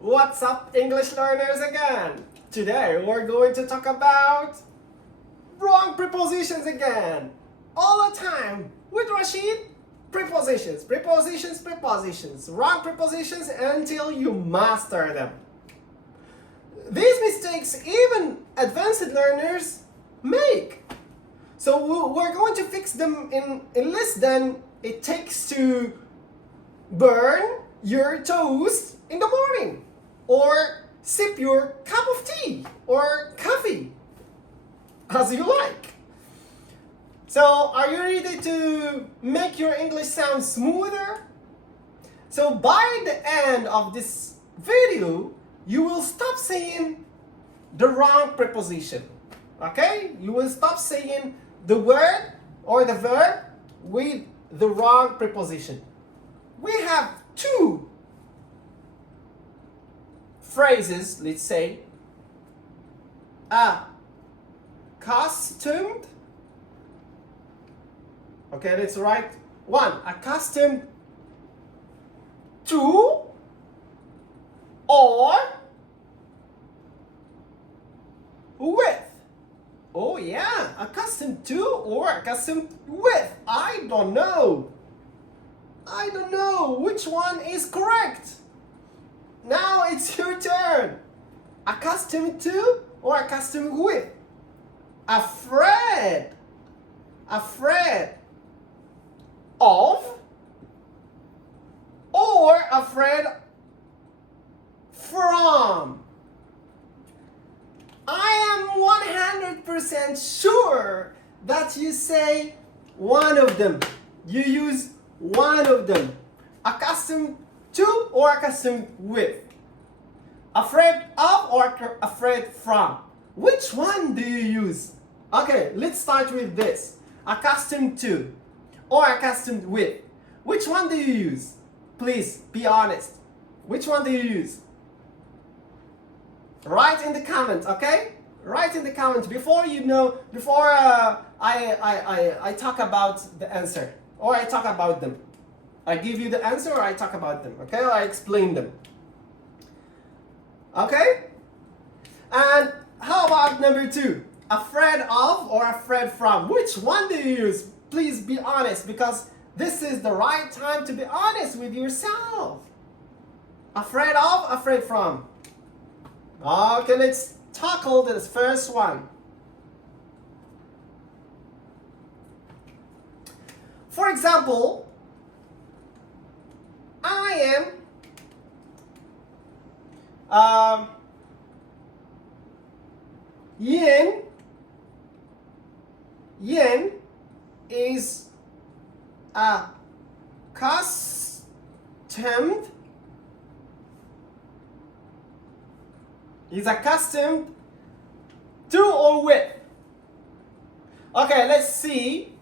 What's up, English learners again? Today we're going to talk about wrong prepositions again. All the time with Rashid. Prepositions, prepositions, prepositions. Wrong prepositions until you master them. These mistakes even advanced learners make. So we're going to fix them in less than it takes to burn your toast in the morning, or sip your cup of tea or coffee, as you like. So are you ready to make your English sound smoother? So by the end of this video, you will stop saying the wrong preposition. Okay? You will stop saying the word or the verb with the wrong preposition. We have two phrases, let's say. Accustomed. Okay, let's write one. Accustomed to, or with. Oh yeah, accustomed to or accustomed with. I don't know which one is correct. Now it's your turn. Accustomed to or accustomed with? Afraid of, or afraid from? I am 100% sure that you say one of them. You use one of them. Accustomed to or accustomed with? Afraid of or afraid from? Which one do you use? Okay, let's start with this. Accustomed to or accustomed with? Which one do you use? Please be honest. Which one do you use? Write in the comments, okay? Write in the comments before I talk about the answer, or I talk about them. I give you the answer or I talk about them, okay? Or I explain them. Okay? And how about number two? Afraid of or afraid from? Which one do you use? Please be honest, because this is the right time to be honest with yourself. Afraid of, afraid from? Okay, let's tackle this first one. For example, I am yin is accustomed to or with. Okay, let's see.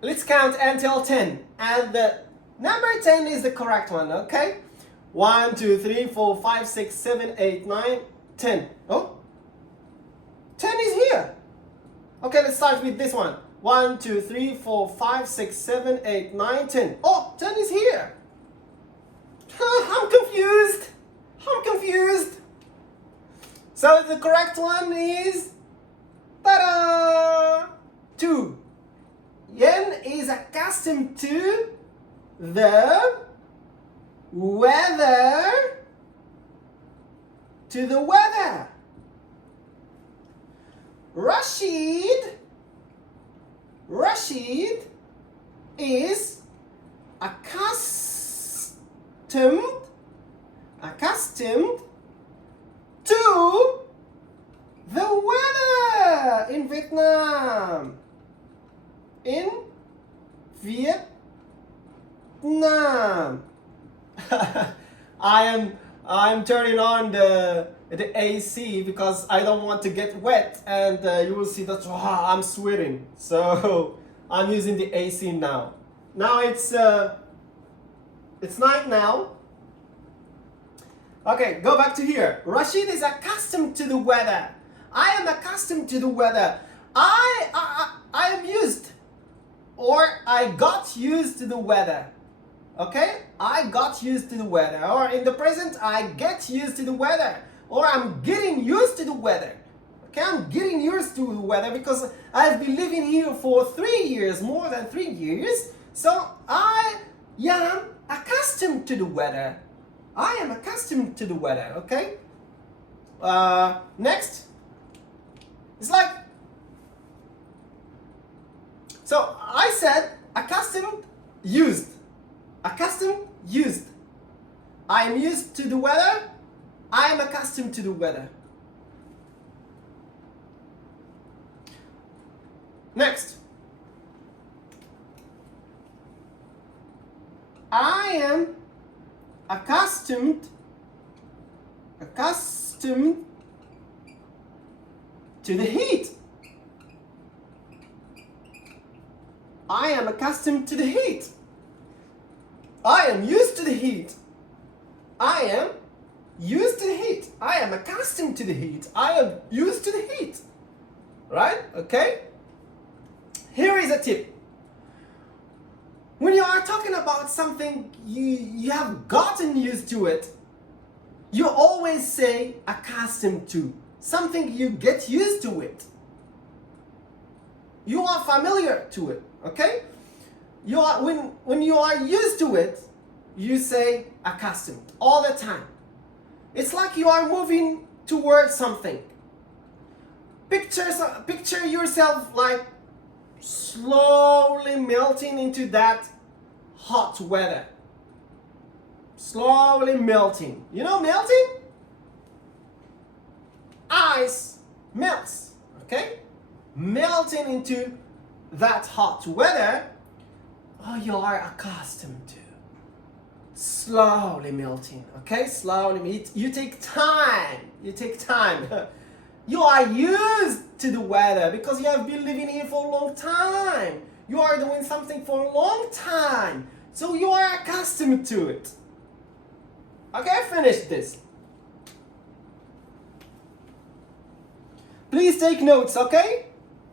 Let's count until 10. And the number 10 is the correct one, okay? 1, 2, 3, 4, 5, 6, 7, 8, 9, 10. Oh, 10 is here. Okay, let's start with this one. 1, 2, 3, 4, 5, 6, 7, 8, 9, 10. Oh, 10 is here. I'm confused. So the correct one is, ta-da! 2. Yen is accustomed to the weather. Rashid is accustomed to the weather in Vietnam. I'm turning on the AC because I don't want to get wet, and you will see that I'm sweating. So I'm using the AC now. Now it's night now. Okay, go back to here. Rashid is accustomed to the weather. I am accustomed to the weather. I am used, or I got used to the weather. Okay? I got used to the weather. Or in the present, I get used to the weather. Or I'm getting used to the weather. Okay, I'm getting used to the weather because I've been living here for 3 years, more than 3 years. So I am accustomed to the weather. I am accustomed to the weather, okay? Next. It's like, so I said accustomed, used. Accustomed, used. I am used to the weather. I am accustomed to the weather. Next. I am accustomed to the heat. I am accustomed to the heat. I am used to the heat. I am used to the heat. I am accustomed to the heat. I am used to the heat. Right? Okay? Here is a tip. When you are talking about something you have gotten used to it, you always say accustomed to. Something you get used to it. You are familiar to it, okay? You are when you are used to it, you say accustomed all the time. It's like you are moving towards something. Picture yourself like slowly melting into that hot weather. Slowly melting. You know melting? Ice melts, okay? Melting into that hot weather, oh, you are accustomed to. Slowly melting, okay? Slowly, you take time. You take time. You are used to the weather because you have been living here for a long time. You are doing something for a long time. So you are accustomed to it. Okay, I finished this. Please take notes, okay?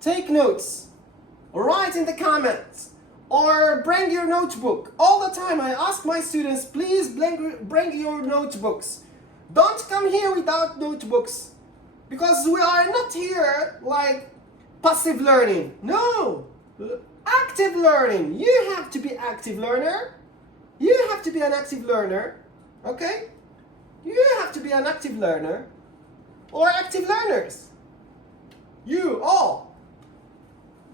Take notes. Write in the comments. Or bring your notebook. All the time I ask my students, please bring your notebooks. Don't come here without notebooks. Because we are not here like passive learning. No. Active learning. You have to be active learner. You have to be an active learner. Okay? You have to be an active learner. Or active learners. You all.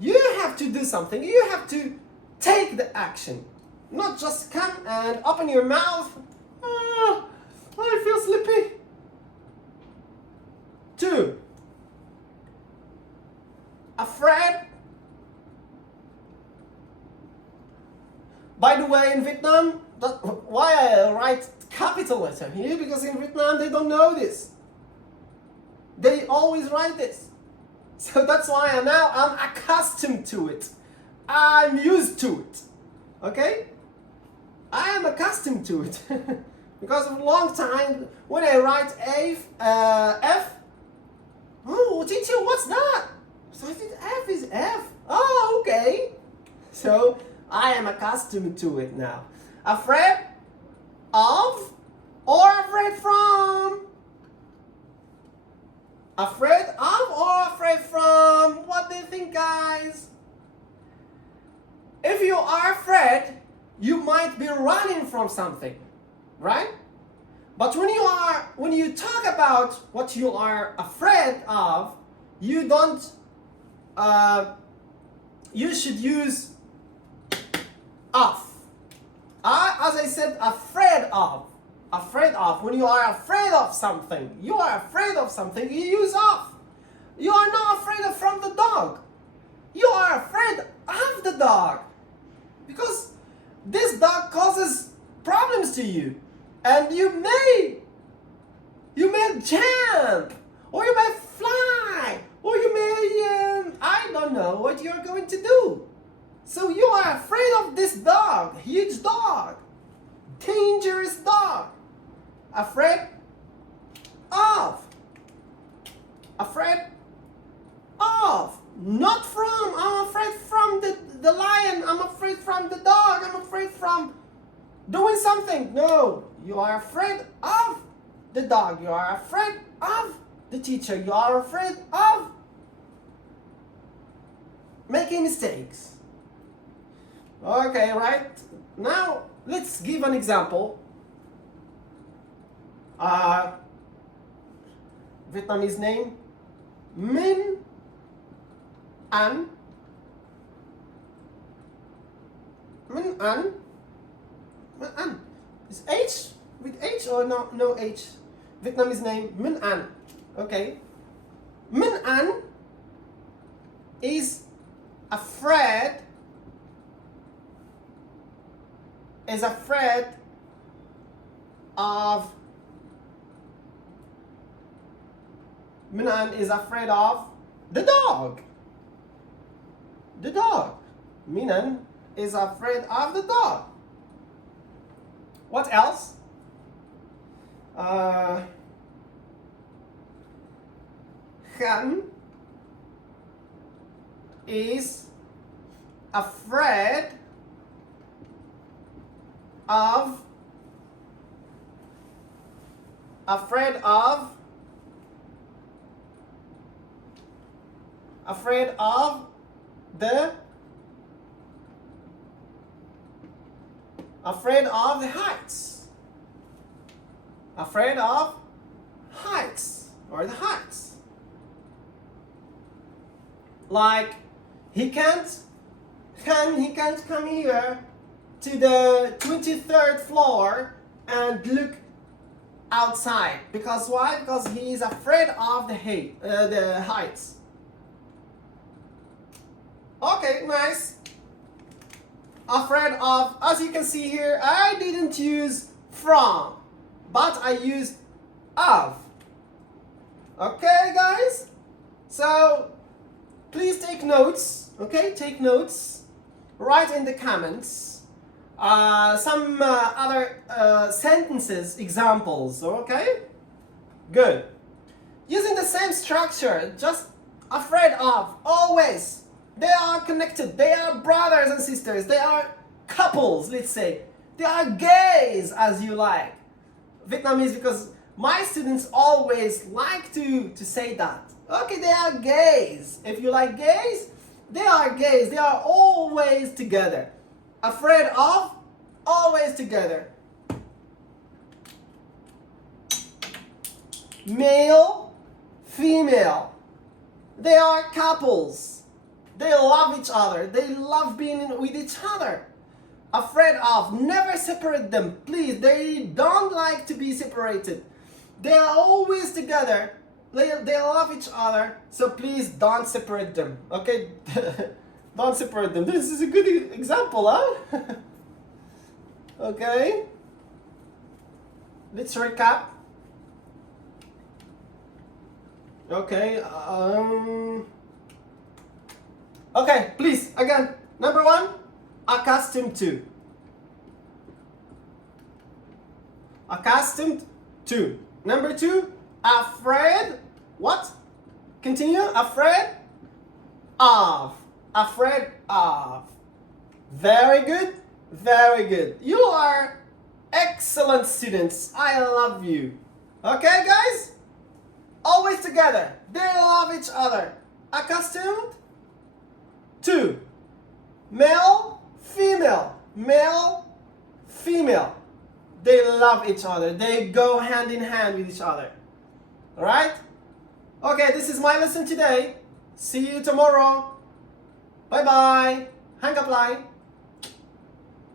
You have to do something. You have to take the action. Not just come and open your mouth. Oh, I feel sleepy. 2. Afraid. By the way, in Vietnam, why I write capital letter here? Because in Vietnam they don't know this. They always write this. So that's why I'm accustomed to it. I'm used to it. Okay? I am accustomed to it. Because of a long time, when I write F, oh, teacher, what's that? So I think F is F. Oh, okay. So I am accustomed to it now. Afraid of or afraid from? Afraid of or afraid from? What do you think, guys? If you are afraid, you might be running from something, right? But when you talk about what you are afraid of, you don't. You should use of. As I said, afraid of. Afraid of. When you are afraid of something, you use of. You are not afraid of from the dog. You are afraid of the dog. Because this dog causes problems to you. And you may jump, or you may fly, or you may, I don't know what you're going to do. So you are afraid of this dog, huge dog, dangerous dog. Afraid of. Afraid of. Not from. I'm afraid from the lion. I'm afraid from the dog. I'm afraid from doing something. No, you are afraid of the dog. You are afraid of the teacher. You are afraid of making mistakes. Okay, right? Now, let's give an example. Vietnamese name, Minh Anh. Minh Anh. Minh Anh. Is H with H or no H? Vietnamese name, Minh Anh. Okay. Minh Anh is afraid of Minh Anh is afraid of the dog. The dog. Minh Anh is afraid of the dog. What else? Khanh is afraid of the heights. Afraid of heights or the heights. Like he can't come here to the 23rd floor and look outside. Because why? Because he is afraid of the heights. Okay, nice. Afraid of, as you can see here, I didn't use from, but I used of. Okay, guys? So, please take notes, okay? Take notes. Write in the comments some other sentences, examples, okay? Good. Using the same structure, just afraid of, always. They are connected. They are brothers and sisters. They are couples, let's say. They are gays, as you like. Vietnamese, because my students always like to say that. Okay, they are gays. If you like gays, they are gays. They are always together. Afraid of, always together. Male, female. They are couples. They love each other. They love being with each other. Afraid of, never separate them. Please, they don't like to be separated. They are always together. They love each other. So please don't separate them. Okay? Don't separate them. This is a good example, huh? Okay? Let's recap. Okay. Okay, please, again. Number 1, accustomed to. Accustomed to. Number 2, afraid. What? Continue. Afraid of. Afraid of. Very good. Very good. You are excellent students. I love you. Okay, guys? Always together. They love each other. Accustomed to. Male, female. Male, female. They love each other. They go hand in hand with each other. Alright? Okay, this is my lesson today. See you tomorrow. Bye bye. Hang up line.